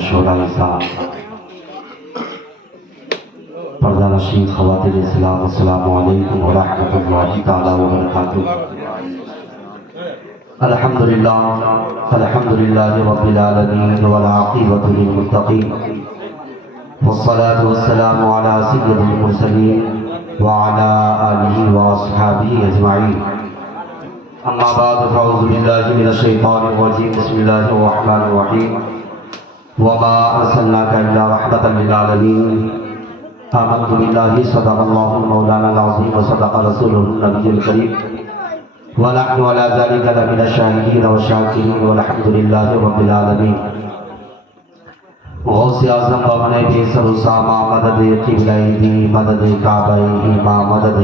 شہداء اسلام، پردہ نشین خواتین اسلام، السلام علیکم ورحمۃ اللہ تعالی وبرکاتہ۔ الحمدللہ رب العالمین والعاقبۃ للمتقین، والصلاة والسلام علی سید المرسلین وعلی آلہ واصحابہ اجمعین۔ اما بعد فاعوذ باللہ من الشیطان الرجیم، بسم اللہ الرحمن الرحیم۔ وما ارسلناک الا رحمۃ للعالمین۔ آمنت باللہ، صدق اللہ مولانا العظیم وصدق رسولہ النبی الکریم، ونحن علی ذلک لمن الشاہدین والشاکرین، والحمد للہ رب العالمین۔ غوث اعظم بابنے بے سر و سامہ، مدد قبلہ دی، مدد کعبہ ایمہ، مدد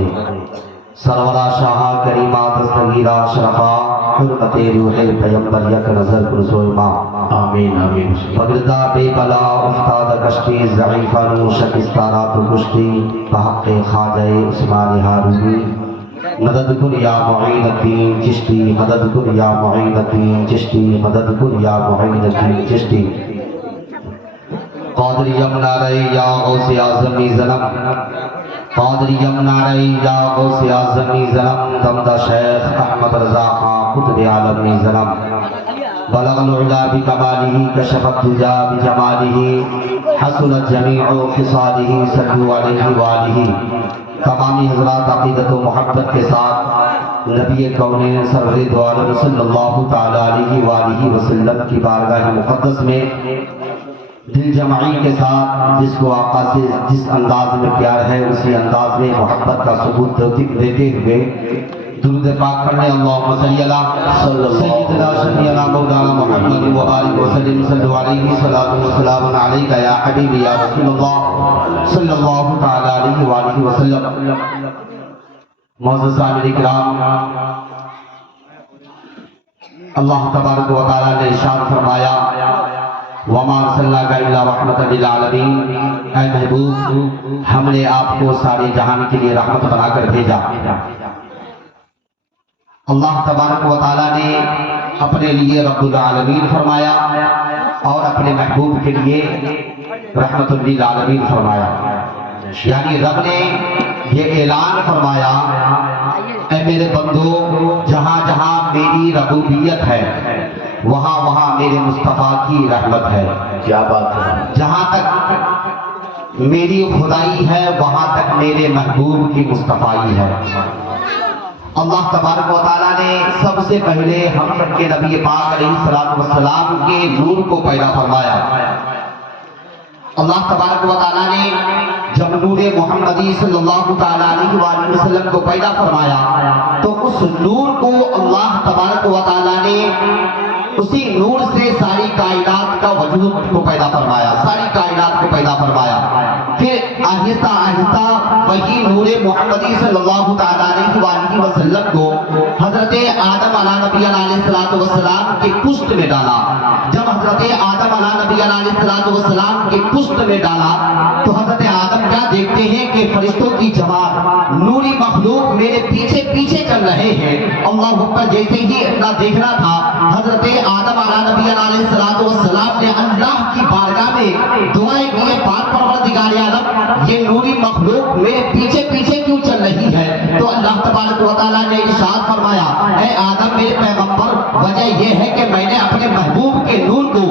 سرورہ شاہ کریمہ دستگیرہ شرفہ، حرمت روح پیمبر یک نظر کرزوئی ماں، آمین آمین۔ بگردہ بے بلا افتاد کشتی، ضعیفان شکستارات کشتی، بحق خواجہ عثمان ہارونی، مدد کن یا معین الدین چشتی، مدد کن یا معین الدین چشتی، مدد کن یا معین الدین چشتی۔ قادریم نعرہ یا غوث اعظمی ظلم، قادریم نعرہ یا غوث اعظمی ظلم، دمدہ شیخ احمد رضا خان قطب عالمی ظلم، بلغ العلا بکمالہ، کشف الدجا بجمالہ، حسنت جمیع خصالہ، صلو علیہ وآلہ۔ تمامی حضرات عقیدت و محبت کے ساتھ نبی کونین سرور دو عالم صلی اللہ تعالی علیہ وآلہ وسلم کی بارگاہ مقدس میں دل جمعی کے ساتھ جس کو آقا سے جس انداز میں پیار ہے اسی انداز میں محبت کا ثبوت دیتے ہوئے درود پاک پڑھنے، اللہم صلی علی سیدنا شفیعنا مولانا محمد وبارک وسلم، صلی علیہ صلاۃ وسلام علیکہ یا حبیبی یا رسول اللہ صلی اللہ تعالی علیہ وآلہ وسلم۔ معزز سامعین کرام، اللہ تبارک و تعالی نے ارشاد فرمایا، وَمَا أَرْسَلْنَاكَ إِلَّا رَحْمَةً لِلْعَالَمِينَ، اے محبوب ہم نے آپ کو سارے جہان کے لیے رحمت بنا کر بھیجا۔ اللہ تبارک و تعالیٰ نے اپنے لیے رب العالمین فرمایا اور اپنے محبوب کے لیے رحمت للعالمین فرمایا، یعنی رب نے یہ اعلان فرمایا، اے میرے بندو جہاں جہاں میری ربوبیت ہے وہاں وہاں میرے مصطفیٰ کی رحمت ہے۔ کیا بات ہے! جہاں تک میری خدائی ہے وہاں تک میرے محبوب کی مصطفیٰ ہے۔ اللہ تبارک و تعالیٰ نے سب سے پہلے ہم سب کے نبی پاک علیہ السلام کے نور کو پیدا فرمایا۔ اللہ تبارک و تعالیٰ نے جب نور محمدی صلی اللہ تعالیٰ علیہ وآلہ وسلم کو پیدا فرمایا تو اس نور کو اللہ تبارک و تعالیٰ نے اسی نور سے ساری کائنات کا وجود کو پیدا فرمایا، ساری کائنات کو پیدا فرمایا۔ پھر آہستہ آہستہ وہی نور محمدی صلی اللہ تعالیٰ علیہ وآلہ وسلم کو حضرت آدم علیہ نبی علیہ السلام کے پشت میں ڈالا۔ جب حضرت آدم علیہ نبی علیہ السلام کے پشت میں ڈالا تو حضرت آدم کیا دیکھتے ہیں کہ فرشتوں کی جماعت، نوری مخلوق میرے پیچھے پیچھے چل رہے ہیں۔ اللہ اکبر! جیسے ہی اتنا دیکھنا تھا حضرت آدم علیہ نبی علیہ السلام نے اللہ کی بارگاہ میں دعائیں کی، پاک پروردگار عالم یہ نوری مخلوق میرے پیچھے پیچھے کیوں چل رہی ہے؟ تو اللہ تبارک و تعالیٰ نے ارشاد فرمایا، اے آدم میرے پیغمبر، وجہ یہ ہے کہ میں نے اپنے محبوب کے نور کو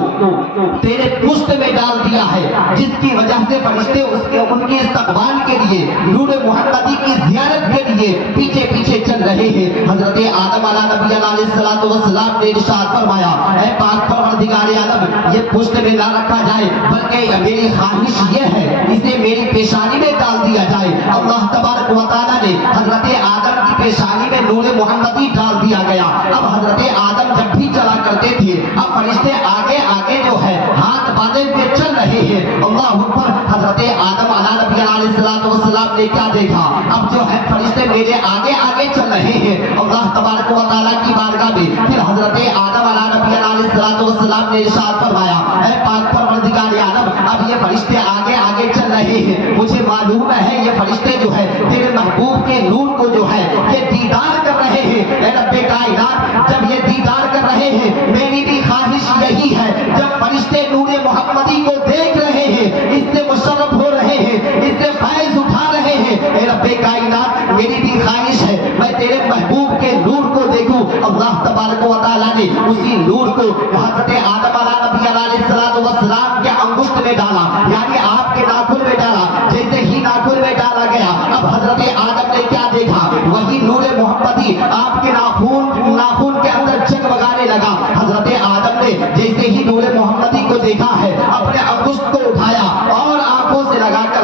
تیرے پشت میں ڈال دیا ہے، جس کی وجہ سے فرشتے ان کے استقبال کے لیے نور محمدی کی زیارت کے لیے پیچھے پیچھے چل رہے ہیں۔ حضرت آدم علیہ نبی علیہ السلام نے ارشاد فرمایا، اے پاک پروردگار عالم یہ پشت میں نہ رکھا جائے بلکہ میری خواہش یہ ہے اسے میری پیشانی میں ڈال دیا جائے۔ اللہ تبارک و تعالیٰ نے حضرت آدم کی پیشانی میں نور محمدی ڈال دیا گیا۔ اب حضرت آدم جب بھی چلا کرتے تھے اب فرشتے آگے آگے جو ہے ہاتھ باندھے ہوئے چل رہے ہیں۔ اللہ اکبر! حضرت آدم علیہ نبی علیہ السلام نے کیا دیکھا؟ اب جو ہے فرشتے میرے آگے آگے چل رہے ہیں۔ اللہ تبارک و تعالیٰ کی بارگاہ میں پھر حضرت آدم علیہ نبی علیہ السلام نے ارشاد فرمایا، اے پاک پروردگار عالم اب یہ فرشتے آگے آگے چل رہے ہیں، مجھے معلوم ہے یہ فرشتے جو ہے تیرے محبوب کے نور کو جو ہے یہ دیدار کر رہے ہیں۔ اے رب کائنات جب یہ دیدار کر رہے ہیں میری بھی خواہش یہی ہے جب فرشتے نور محمدی کو دیکھ رہے ہیں، اس سے مشرف ہو رہے ہیں، اس سے فیض اٹھا رہے ہیں۔ اے رب کائنات، میری بھی خواہش ہے میں تیرے محبوب کے نور کو دیکھوں۔ اللہ تبارک و تعالیٰ نے اسی نور کو حضرت آدم علیہ السلام کے انگشت میں ڈالا، یعنی آپ کے ناخن میں ڈالا۔ جیسے ہی ناخن میں ڈالا گیا، اب حضرت آدم نے کیا دیکھا؟ وہی نور محمدی آپ کے ناخن کے اندر جگمگانے لگا۔ حضرت آدم نے جیسے ہی نور محمدی کو دیکھا ہے، اپنے انگشت کو اٹھایا اور آنکھوں سے لگا کر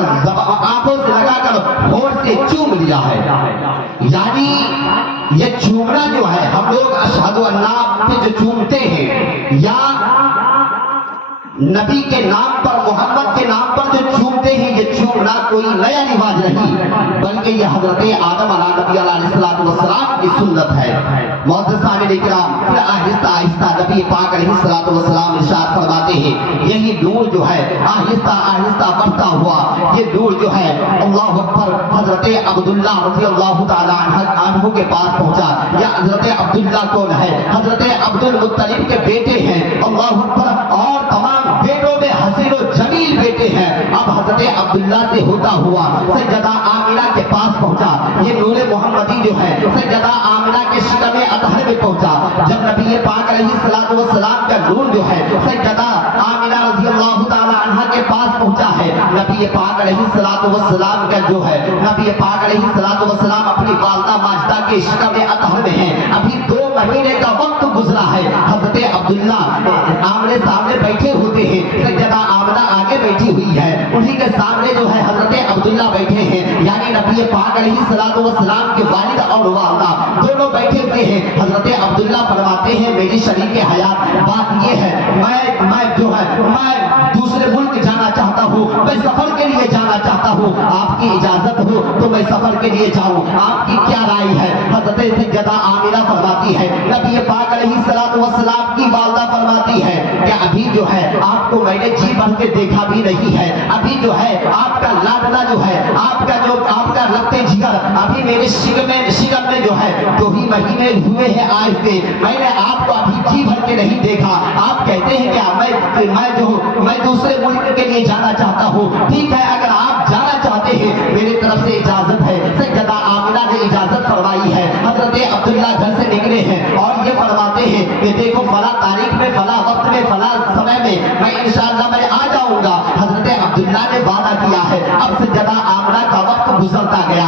ہونٹ سے چوم لیا ہے۔ یعنی یہ چومنا جو ہے، ہم لوگ اشہد اللہ پہ جو چومتے ہیں یا نبی کے نام پر، محمد کے نام پر جو چومتے ہیں، یہ چومنا کوئی نیا رواج نہیں، بلکہ یہ حضرت آدم علیہ السلام کی سنت ہے۔ معزز سامعین کرام، پھر آہستہ آہستہ نبی پاک علیہ السلام ارشاد فرماتے ہیں، یہی نور جو ہے آہستہ آہستہ بڑھتا ہوا، یہ نور جو ہے اللہ اکبر حضرت عبداللہ رضی اللہ تعالیٰ عنہ کے پاس پہنچا۔ یا حضرت عبداللہ کون ہے؟ حضرت عبد المطلب کے بیٹے ہیں، اللہ اکبر، اور تمام بیٹوں میں حسین و جمیل بیٹے ہیں۔ اب حضرت عبداللہ سے ہوتا ہوا سیدہ آمنہ کے پاس پہنچا۔ یہ نور محمدی جو ہے سیدہ آمنہ کے شکم اطہر میں پہنچا۔ جب نبی پاک علیہ السلام کا نور جو ہے سیدہ آمنہ رضی اللہ تعالی عنہ کے پاس پہنچا ہے، نبی پاک علیہ السلام کا جو ہے، نبی پاک علیہ السلام اپنی والدہ ماجدہ کے شکم اطہر میں ہیں۔ ابھی 2 مہینے کا وقت گزرا ہے۔ حضرت عبداللہ آمنے سامنے بیٹھے ہوتے ہیں، سیدہ آمنہ آگے بیٹھی ہوئی ہے، انہی کے سامنے جو ہے حضرت عبداللہ بیٹھے ہیں، یعنی نبی پاک علیہ السلام کے والد اور والدہ دونوں بیٹھے ہوئے ہیں۔ حضرت عبداللہ فرماتے ہیں، میری شریک حیات بات یہ ہے، میں جو ہے میں دوسرے ملک جانا چاہتا ہوں، میں سفر کے لیے جانا چاہتا ہوں، آپ کی اجازت ہو تو میں سفر کے لیے جاؤں، آپ کی کیا رائے ہے؟ حضرت سیدہ آمنہ فرماتی ہے، نبی پاک علیہ السلام کی والدہ فرماتی ہے کہ ابھی جو ہے آپ کو میں نے جی بھر کے دیکھا بھی نہیں ہے، ابھی جو ہے آپ کا لاڈلا جو ہے، آپ کا لگتے جگر ابھی میرے شکم میں جو ہے 2 ہی مہینے ہوئے ہیں آج سے، میں نے آپ کو ابھی جی بھر کے نہیں دیکھا، آپ کہتے ہیں کہ میں دوسرے ملک کے لیے جانا چاہتا ہوں۔ ٹھیک ہے، اگر آپ جانا چاہتے ہیں میری طرف سے اجازت ہے۔ سیدہ آمنہ نے اجازت فرمائی ہے۔ حضرت عبداللہ گھر سے نکلے ہیں اور یہ فرماتے ہیں کہ دیکھو فلاں تاریخ میں، فلاں وقت میں، فلاں سمے میں انشاءاللہ میں آ جاؤں گا۔ حضرت عبداللہ نے وعدہ کیا ہے۔ اب سیدہ آمنہ کا وقت گزرتا گیا۔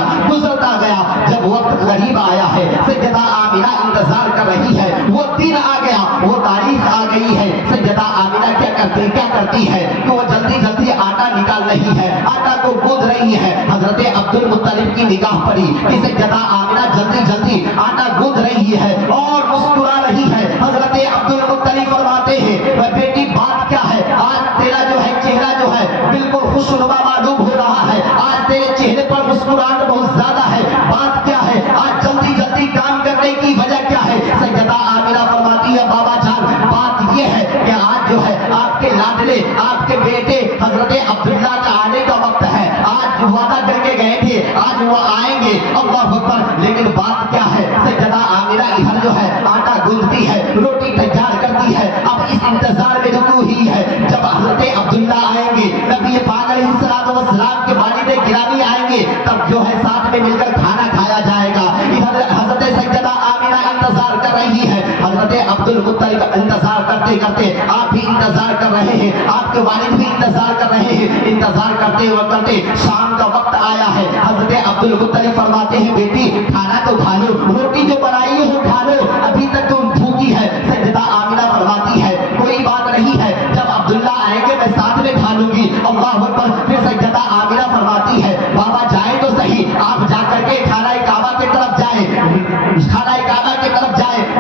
جب وقت قریب آیا ہے، سیدہ آمنہ انتظار کر رہی ہے، وہ دن آ گیا، وہ تاریخ آ گئی ہے۔ سیدہ آمنہ کیا کرتی ہے کہ وہ جلدی آٹا نکال رہی ہے، آٹا کو گوندھ رہی ہے۔ حضرت عبد المطلب کی نگاہ پڑی کہ سیدہ آمنہ جلدی آٹا گوندھ رہی ہے اور مسکرا رہی ہے۔ حضرت عبد المطلب فرماتے ہیں، بیٹی بات کیا ہے؟ آج تیرا جو ہے چہرہ جو ہے بالکل خوشنما معلوم ہو رہا ہے، آج تیرے چہرے پر مسکراہٹ بہت زیادہ ہے، بات کیا ہے؟ آج جلدی کام کرنے کی وجہ کیا ہے؟ سیدہ آمنہ فرماتی ہے، بابا جان بات یہ ہے کہ آج جو ہے آپ کے لاڈلے، آپ کے بیٹے حضرت عبداللہ کا آنے کا وقت ہے، آج وعدہ کر کے گئے تھے، آج وہ آئیں گے، اللہ اکبر۔ لیکن بات کیا ہے؟ سیدہ آمنہ ادھر جو ہے آٹا گوندھتی ہے، روٹی تیار کرتی ہے، اب اس انتظار میں رکو ہی ہے جب حضرت عبداللہ آئیں گے، نبی پاک علیہ السلام کے والد گرامی آئیں گے، تب جو ہے ساتھ میں مل کر کھانا کھایا جائے گا۔ ادھر حضرت سیدہ آمنہ انتظار کر رہی ہے، حضرت عبد المطلب انتظار کرتے آپ بھی انتظار کر رہے ہیں، آپ کے والد بھی انتظار کر رہے ہیں، انتظار کرتے شام کا وقت آیا ہے۔ حضرت عبد المطلب فرماتے ہیں، بیٹی کھانا تو کھا لو، روٹی جو بنائی ہو کھا لو، ابھی تک تم بھوکی ہے۔ سیدہ آمنہ فرماتی ہے، کوئی بات نہیں ہے، جب عبداللہ آئیں گے میں ساتھ میں کھا لوں گی، اللہ اکبر۔ پھر سیدہ آمنہ فرماتی ہے، بابا جائیں تو صحیح، آپ جا کر کے خانہ کعبہ کی طرف جائیں،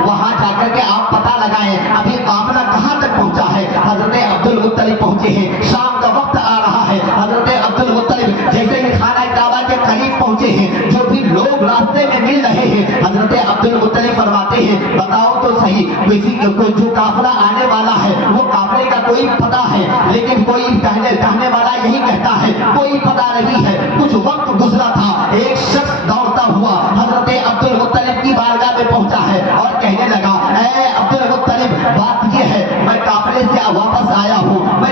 وہاں جا کر کے آپ پتہ لگائیں ابھی قافلہ کہاں تک پہنچا ہے۔ حضرت عبد المطلب پہنچے ہیں، شام کا وقت آ رہا ہے۔ حضرت عبد المطلب جیسے ہی خانہ کعبہ کے قریب پہنچے ہیں، جو بھی لوگ راستے میں مل رہے ہیں، حضرت عبد المطلب فرماتے ہیں، بتاؤ تو صحیح کسی کو جو قافلہ آنے والا ہے وہ قافلے کا کوئی پتہ ہے، لیکن کوئی کہنے والا یہی کہتا ہے کوئی پتہ نہیں ہے۔ کچھ وقت گزرا تھا، ایک شخص دوڑتا ہوا حضرت عبد المطلب کی بارگاہ میں پہنچا ہے اور کہنے لگا، اے عبد المطلب بات یہ ہے، میں قافلے سے واپس آیا ہوں، میں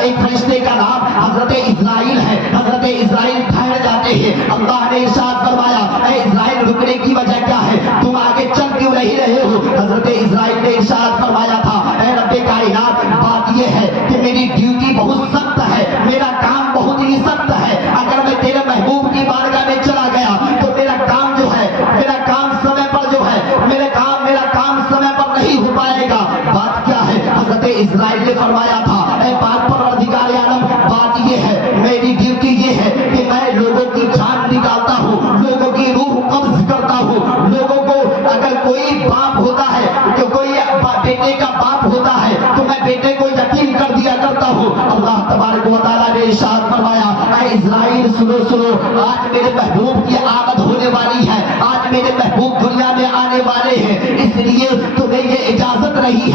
ایک فرشتے کا نام حضرت اسرائیل ہے. حضرت اسرائیل ٹھہر جاتے ہیں. اللہ نے ارشاد فرمایا اے اسرائیل رکنے کی وجہ کیا ہے, تم آگے چل کیوں نہیں رہے ہو؟ حضرت اسرائیل نے ارشاد فرمایا تھا اے رب کائنات بات یہ ہے کہ میری ڈیوٹی بہت سخت ہے, میرا کام بہت ہی سخت ہے. اگر میں تیرے محبوب کی بارگاہ میں چلا گیا تو میرا کام جو ہے, میرا کام سمے پر جو ہے, میرا کام سمے پر نہیں ہو پائے گا. بات کیا ہے؟ حضرت اسرائیل نے فرمایا تھا اے پاک پروردگار عالم بات یہ ہے, میری ڈیوٹی یہ ہے کہ میں لوگوں کی جان نکالتا ہوں, لوگوں کی روح قبض کرتا ہوں. لوگوں کو اگر کوئی باپ ہوتا ہے کہ کوئی بیٹے کا باپ ہوتا ہے تو میں بیٹے کو یتیم کر دیا کرتا ہوں. اللہ تبارک و تعالیٰ نے ارشاد فرمایا اے اسرائیل سنو, آج میرے محبوب کی آمد ہونے والی ہے, آج میرے محبوب دنیا میں آنے والے ہیں, اس لیے تمہیں یہ اجازت نہیں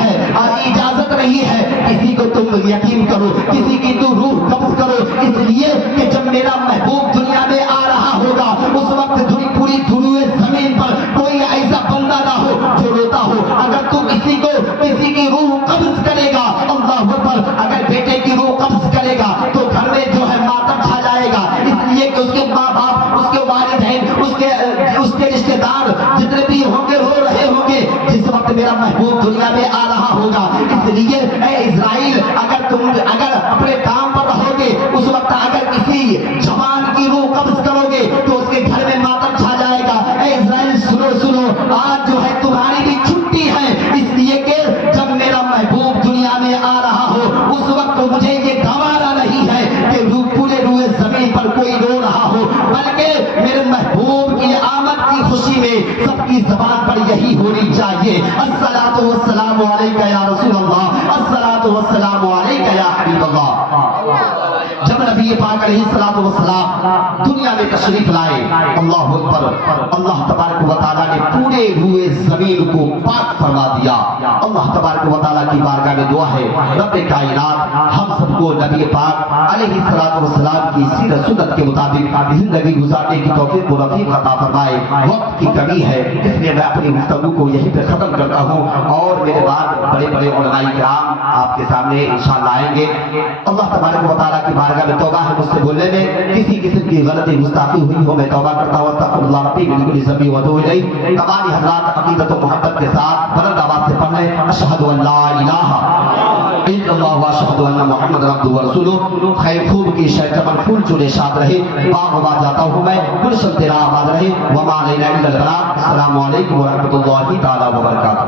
ہے کسی کو تم یتیم کرو, کسی کی تو روح قبض کرو, اس لیے کہ جب میرا محبوب دنیا میں آ رہا ہوگا اس وقت پوری دنیا زمین پر کوئی ایسا بندہ نہ ہو جو روتا ہو. اگر تو کسی کی روح قبض کرے گا, اللہ اکبر, اگر بیٹے کی روح قبض کرے گا تو گھر میں جو ہے ماتم چھا جائے گا, اس لیے کہ اس کے ماں باپ, اس کے والدین, اس کے رشتے دار جتنے بھی ہوں گے رو رہے ہوں گے جس وقت میرا محبوب دنیا میں آ رہا ہوگا. اس لیے اے اسرائیل اگر اپنے کام پر رہو گے اس وقت اگر کسی جوان کی روح قبض کرو گے تو اس کے گھر میں ماتم چھا جائے گا. اے اسرائیل سنو, آج جو ہے تمہاری بھی چھٹی ہے, اس لیے کہ جب میرا محبوب دنیا میں آ رہا ہو اس وقت مجھے یہ گوارا نہیں ہے کہ پورے روئے زمین پر کوئی رو رہا ہو, بلکہ میرے محبوب کی آمد کی خوشی میں سب کی زبان پر یہی ہونی چاہیے الصلاۃ والسلام علیکہ یا رسول اللہ, الصلاۃ والسلام علیکہ یا حبیب اللہ. جب نبی پاک علیہ الصلوۃ والسلام دنیا میں تشریف لائے, اللہ اکبر, اللہ تبارک و تعالیٰ نے پورے روئے زمین کو پاک فرما دیا. اللہ تبارک و تعالیٰ کی بارگاہ میں دعا ہے رب کائنات ہم سب کو نبی پاک علیہ الصلوۃ والسلام کی سیرت سنت کے مطابق زندگی گزارنے کی توفیق و رفیق عطا فرمائے. وقت کی کمی ہے اس لیے میں اپنی گفتگو کو یہیں پہ ختم کرتا ہوں, اور میرے بعد بڑے بڑے علماء کرام آپ کے سامنے انشاءاللہ آئیں گے. اللہ تبارک و تعالیٰ کی بارگاہ میں توبہ ہے مجھ سے بولنے میں کسی قسم کی غلطی گستاخی ہوئی ہو میں توبہ کرتا ہوں. استغفر اللہ ربی من کل ذنب واتوب الیہ. تمام حضرات عقیدت و محبت کے ساتھ بلند آواز سے پڑھ لیں اشہد ان لا الہ الا اللہ واشہد ان محمد عبدہ ورسولہ. خیر خوب کی شہ چمن پھول چنے شاد رہے, باغ آباد جاتا ہوں میں, گلشن تیرا آباد رہے. وما علینا الا البلاغ. السلام علیکم ورحمۃ اللہ تعالی وبرکاتہ.